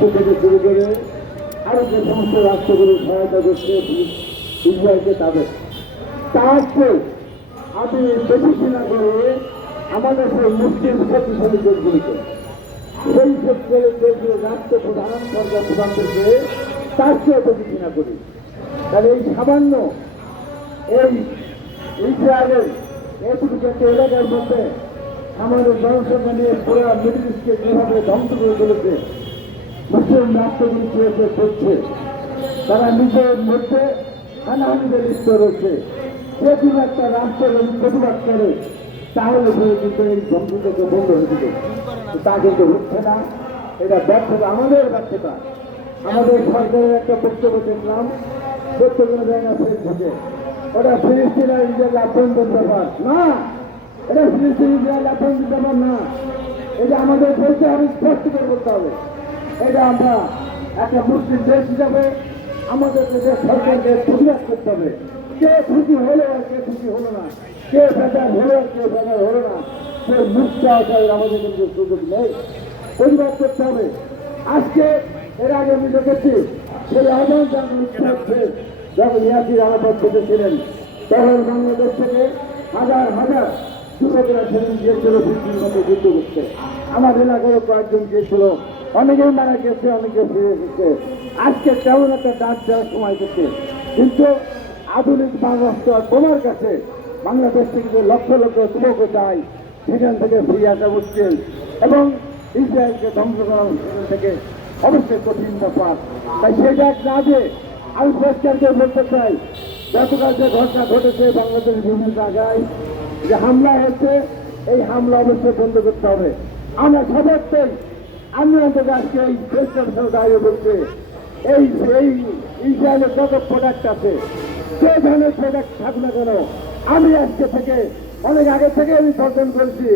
রাষ্ট্র থেকে শুরু করে আরও যে সমস্ত রাষ্ট্রগুলো সহায়তা করছে ইসরায়েলকে তাদের। তারকে আমি বেশি করে আমাদের সেই মুসলিম শক্তিশালী দেশগুলিকে, সেই ক্ষেত্রে দেশগুলো রাষ্ট্র প্রধান সরকার প্রধানদেরকে তার চেয়ে বেশি করি। তাহলে এই সামান্য এই ইসরায়েলের এটুকু একটা এলাকার মধ্যে আমাদের জনসংখ্যা নিয়ে পুরো মিডিল ইস্টকে যেভাবে ধ্বংস করে চলেছে মুসলিম রাষ্ট্রগুলি চেয়েছে করছে তারা নিজের মধ্যে হানাহানিতে লিপ্ত রয়েছে। যে একটা রাষ্ট্র যদি প্রতিবাদ করে, তাহলে সে কিন্তু এই ধ্বংসটাকে বন্ধ হয়ে দিবে তা কিন্তু হচ্ছে না। এটা ব্যর্থতা, আমাদের ব্যর্থতা। আমাদের সরকারের একটা বক্তব্য দেখলাম, প্রত্যেকের জায়গা ফেসবুকে ওটা ফিলিস্তিন ইসরায়েল আভ্যন্তর ব্যাপার না। এটা ফিলিস্তিন, ইসরায়েল আভ্যন্তর ব্যাপার না। এটা আমাদের বলতে হবে স্পষ্ট করে বলতে হবে। এটা আমরা একটা মুসলিম দেশ হিসাবে আমাদের দেশের সরকারকে প্রতিবাদ করতে হবে। কে খুশি হলো আর কে খুশি হলো না? কে বেকার হলো আর কে বেকার হলো না? সে মুখটা আসার আমাদের কিন্তু সুযোগ নেই। প্রতিবাদ করতে হবে। আজকে এর আগে আমি দেখেছি, সেই জানানোর ইচ্ছা হচ্ছে যখন ইয়াসির আলাপাত ছিলেন তখন বাংলাদেশ থেকে হাজার হাজার যুবকেরা সেদিন গিয়েছিল ফিলিস্তিনের মধ্যে যুদ্ধ করতে। আমার এলাকারও কয়েকজন গিয়েছিল। অনেকেই মারা গেছে, অনেকে ফিরে এসেছে। আজকে তেমন একটা ডাক দেওয়ার সময় গেছে কিন্তু আধুনিক বাংলাদেশ তোমার কাছে বাংলাদেশ থেকে যে লক্ষ লক্ষ যুবক চাই সেখান থেকে ফিরে আসা মুশকিল এবং ইসরায়েলকে ধ্বংস করা থেকে অবশ্যই কঠিন ব্যাপার। তাই সেই ডাক না দিয়ে আমি পরিষ্কারকে বলতে চাই, গতকাল যে ঘটনা ঘটেছে বাংলাদেশের বিভিন্ন জায়গায়, যে হামলা হয়েছে, এই হামলা অবশ্যই বন্ধ করতে হবে। আমরা সবাই আমি অন্তত আজকে এই প্রেসিডেন্ট দাঁড়িয়ে বলছে এই এই ইসরায়েলের যত প্রোডাক্ট আছে, যে ধরনের প্রোডাক্ট থাকুক না আমি আজকে থেকে, অনেক আগে থেকে আমি বর্জন করেছি।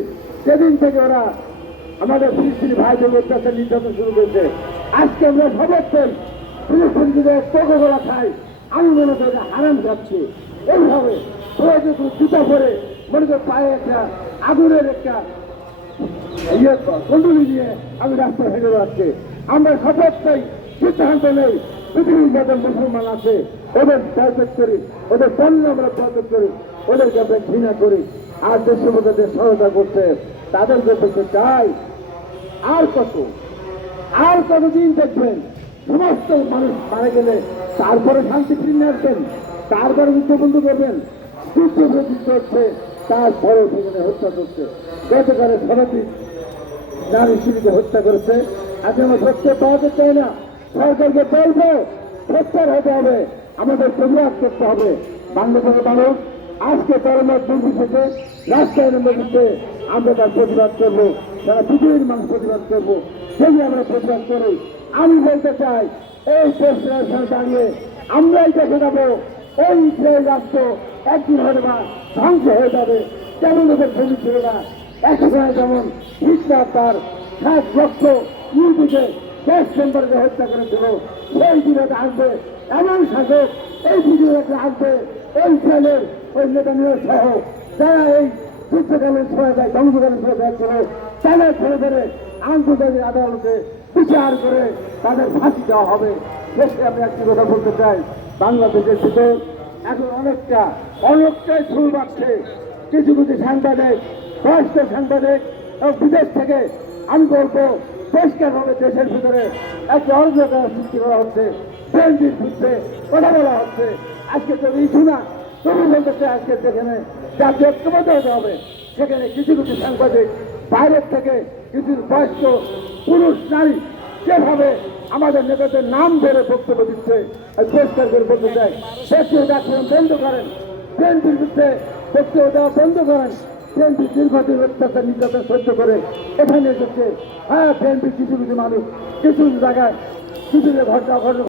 সেদিন থেকে ওরা আমাদের ফিলিস্তিনি ভাইদের অত্যাচার নির্যাতন শুরু করেছে। আজকে আমরা সবাই ফিলিস্তিন যদি তোকে গোলা খাই। আমি মনে করি হারাম যাচ্ছি এইভাবে প্রয়োজন জুতা পরে মনে করি পায়ে একটা আগুনের একটা কুণ্ডলি নিয়ে আমি রাস্তায় হেঁটে যাচ্ছি আমরা শপথ চাই সিদ্ধান্ত নেই পৃথিবীর যত মুসলমান আছে ওদের বয়কট করি ওদের পণ্য আমরা বয়কট করি ওদেরকে আমরা ঘৃণা করি আর দেশের মধ্যে সহায়তা করছে তাদেরকে বলতে চাই আর কত আর কতদিন দেখবেন সমস্ত মানুষ মারা গেলে তারপরে শান্তি ফিরিয়ে আসবেন তারপরে যুদ্ধ বন্ধ করবেন যুদ্ধ হচ্ছে তারপরে সেখানে হত্যা করছে। গতকালে সমিতি নারী শিশুকে হত্যা করেছে। আজ আমরা সত্য পাওয়াতে চাই না। সরকারকে বলব, সোচ্চার হতে হবে। আমাদের প্রতিবাদ করতে হবে। বাংলাদেশের মানুষ আজকে করোনার দুর্বিশেষে রাস্তায় মধ্যে আমরা তার প্রতিবাদ করব, তারা পৃথিবীর মানুষ প্রতিবাদ করব। যদি আমরা প্রতিবাদ করি, আমি বলতে চাই, এই দেশের দাঁড়িয়ে আমরাই দেখে যাব এই যে রাষ্ট্র একদিন হয়তো বা ধ্বংস হয়ে যাবে। তেমন ওদের ছবি ছিল না একসময় যেমন হিটলার তার ষাট লক্ষ ইউটিতে দেশ সম্পর্কে হত্যা করেছিল সেই দিনে আসবে এমন শাসক এই ভিডিওতে আসবে এই ছেলের ওই নেতানিয় সহ, যারা এই যুদ্ধকালীন সময় যায় ধ্বংসকালীন সময় যাচ্ছিল তাদের ধরে ধরে আন্তর্জাতিক আদালতে বিচার করে তাদের ফাঁসি দেওয়া হবে। শেষে আমি একটি কথা বলতে চাই বাংলাদেশের ভিতর এখন অনেকটা, অনেকটাই সুর পাচ্ছে কিছু কিছু সাংবাদিক বয়স্ক সাংবাদিক বিদেশ থেকে আমি বলব, পরিষ্কারভাবে দেশের ভিতরে একটা অরাজকতা সৃষ্টি করা হচ্ছে বিএনপির বিরুদ্ধে কথা বলা হচ্ছে। আজকে তো ইস্যু না তুমি বলতে চাই আজকে যেখানে জাতীয় ঐক্যবদ্ধ হতে হবে, সেখানে কিছু কিছু সাংবাদিক, বাইরের থেকে কিছু বয়স্ক পুরুষ, নারী, যেভাবে আমাদের নেতাদের নাম ধরে বক্তব্য দিচ্ছে পরিষ্কার করে বলতে চাই ডাক্তার বন্ধ করেন বিএনপির বিরুদ্ধে বক্তব্য দেওয়া বন্ধ করেন। বিএনপি দীর্ঘদিন অত্যাচার নির্যাতন সহ্য করে এখানে এসেছে। হ্যাঁ বিএনপি কিছু কিছু মানুষ, কিছু জায়গায়, কিছু ঘটনা ঘটনা